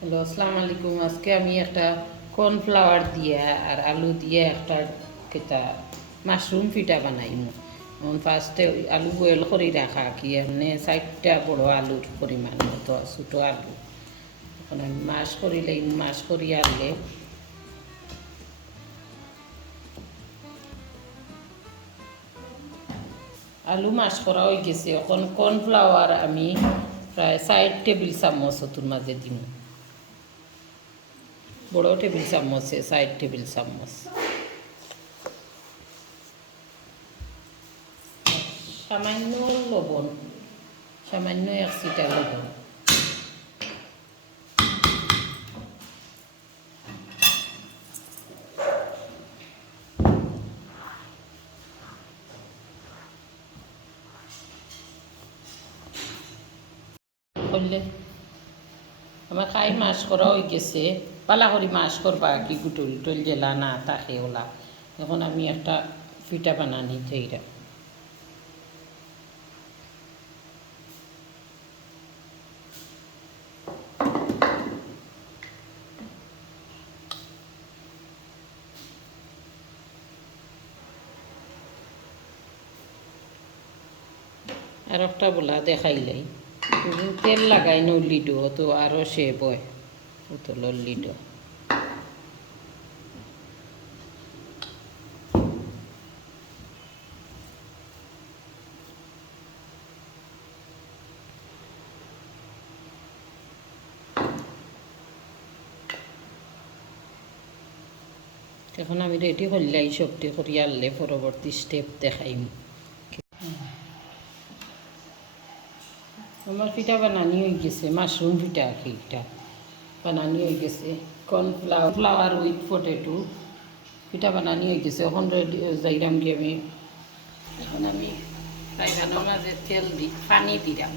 Hello, আসসালামু আলাইকুম। আজকে আমি একটা কর্নফ্লাওয়ার দিয়ে আর আলু দিয়ে একটা কেটা মাশরুম পিঠা বানাইম। ফার্স্টে আলু বয়েল করে রাখা কি এমনি 4টা বড় আলুর পরিমাণ মতো ছোটো আলু। এখন আমি মাছ করিলে মাছ করি আনলে আলু মাছ করা হয়ে গেছে। এখন কর্নফ্লাওয়ার আমি প্রায় 4 টেবিল চামচ ওর মাঝে দিম। বড় টেবিল চামচে 4 টেবিল চামচ। সামান্য লবণ, সামান্য 1 চিটা লবণ। করলে আমার খাই মাছ করা হয়ে গেছে। পালা করি মাছ করবা কি গুটুল টুল জেলা না থাকে ওলা। এখন আমি একটা পিঠা বানানি থইরা আর একটা বলা দেখাইলাই তেল লাগাই নো লিডো তো আরও সে বয় উতলর লিডো। এখন আমি রেডি করলাই সবটি করি আনলে পরবর্তী স্টেপ দেখাইম। আমার পিঠা বানানি হয়ে গেছে, মাশরুম পিঠা এটা বানানি হয়ে গেছে। কর্নফ্লাওয়ার উইথ পটেটো পিঠা বানানি হয়ে গেছে। এখন রেডি যাইরাম কি আমি এখন আমি ফ্রাইপ্যানের মাঝে তেল পানি দিলাম।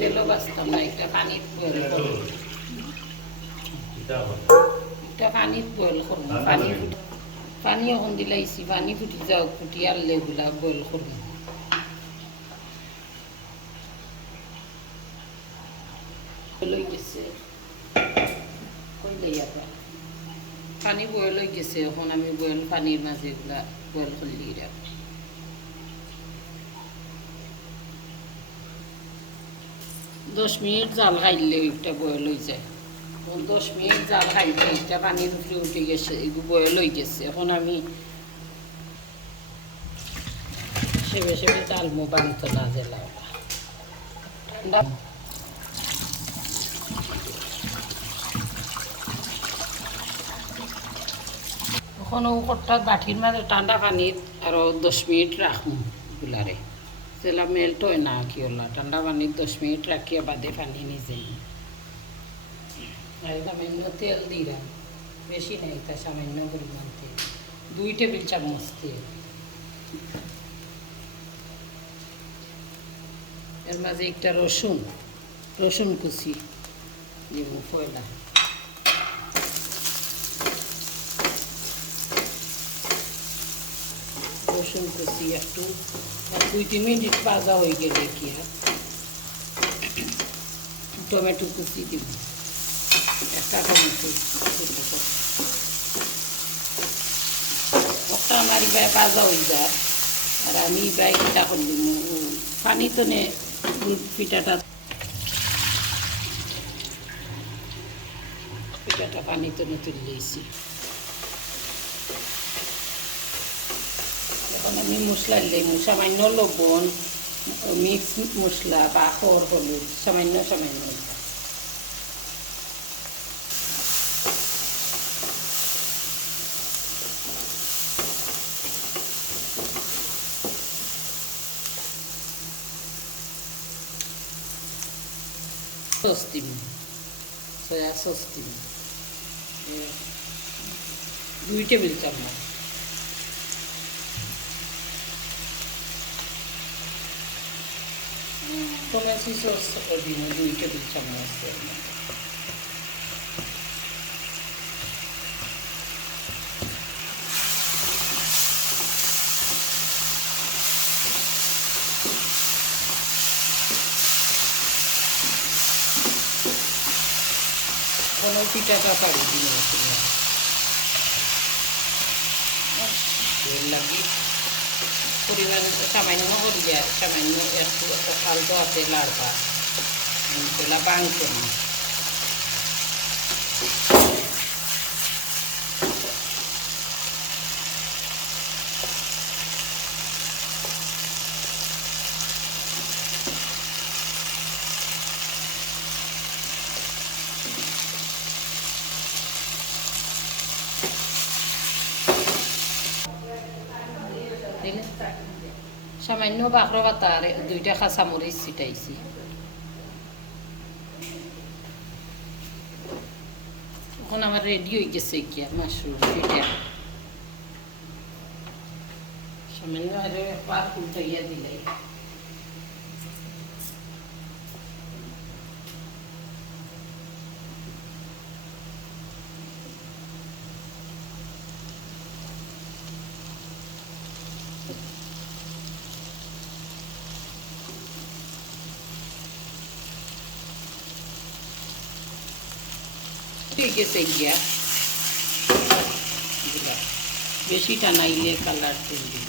তেলও বাঁচতাম না, একটা পানির বয়েল করব। একটা পানির বয়েল করব, পানি এখন দিলাইছি, পানি ফুটি যাও, ফুটি আনলে এগুলা বয়েল করব। হয়ে গেছে পানি বয়েল হয়ে গেছে। এখন আমি বয়েল পানির মাঝে এগুলা বয়েল করলি রাখ। 10 মিনিট জাল খাইলে একটা বয়েল হয়ে যায়। 10 মিনিট জাল খাইলে একটা পানির উপরে উঠে গেছে, এগুলো বয়েল হয়ে গেছে। এখন আমি সেবে সেবে চাল বানিত না জেলা ঠান্ডা। এখন ও কট্টার বাটির মাঝে ঠান্ডা পানির আরও 10 মিনিট রাখুন গুলারে। জেলা মেল্ট হয় না কি ওলা, ঠান্ডা পানির 10 মিনিট রাখিয়া বাদে পানি নিজে। আর সামান্য তেল দিলাম, বেশি নেই, তা সামান্য পরিমাণ তেল, 2 টেবিল চামচ তেল। এর মাঝে একটা রসুন কুচি দিব পয়লা। রসুন কুচি একটু 2-3 মিনিট ভাজা হয়ে গেলে কি আর টমেটো কুচি দিব, একটা টমেটো ওটা আমার এবার ভাজা হয়ে যায়। আর আমি এবার এটা করে দিব পানি তো নে পিঠাটা পানি তো নে তুলে দিয়েছি। এখন আমি মশলা দিলাম, সামান্য লবণ, মিক্স মশলা বা হলুদ সামান্য সামান্য। সস দিব, সয়া সস দিব 2 টেবিল চামচ। টমেটো সস দিব 2 টেবিল চামচ। কোনো পিঠাটা পারি দিন তেল লাগি পরিমাণ সামান্য করিয়া সামান্য একটু ফালতু আছে লাড়বা তোলা বাংছে না সামান্য বাখরা পাতা আর 2টা কাঁচামরিচ ছিটাইছি এখন আমার রেডি হয়ে গেছে গিয়া মাশরুম পিঠা সামান্য আরো একবার উল্টাইয়া দিলে ঠিক আছে গিয়া বেশি টানাইলে কালার চলবে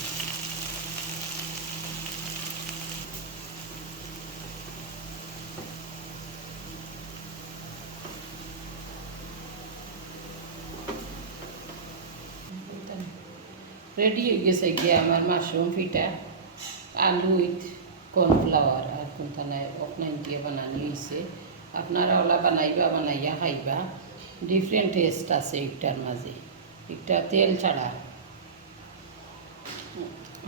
রেডি হয়ে গেছে গিয়া আমার মাশরুম পিঠা আলু উইথ কর্নফ্লাওয়ার আর কোনখানায় অফলাইন দিয়ে বানানি হয়েছে আপনারা ওলা বানাইয়া খাইবা ডিফারেন্ট টেস্ট আছে একটার মাঝে একটা তেল ছাড়া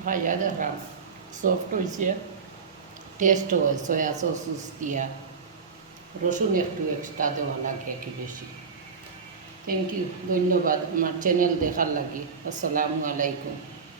খাইয়া দেখা সফট হয়েছে টেস্ট হয় সয়া সস দিয়া রসুন একটু এক্সট্রা দেওয়া লাগে কি বেশি থ্যাংক ইউ ধন্যবাদ আমার চ্যানেল দেখার লাগে আসসালামু আলাইকুম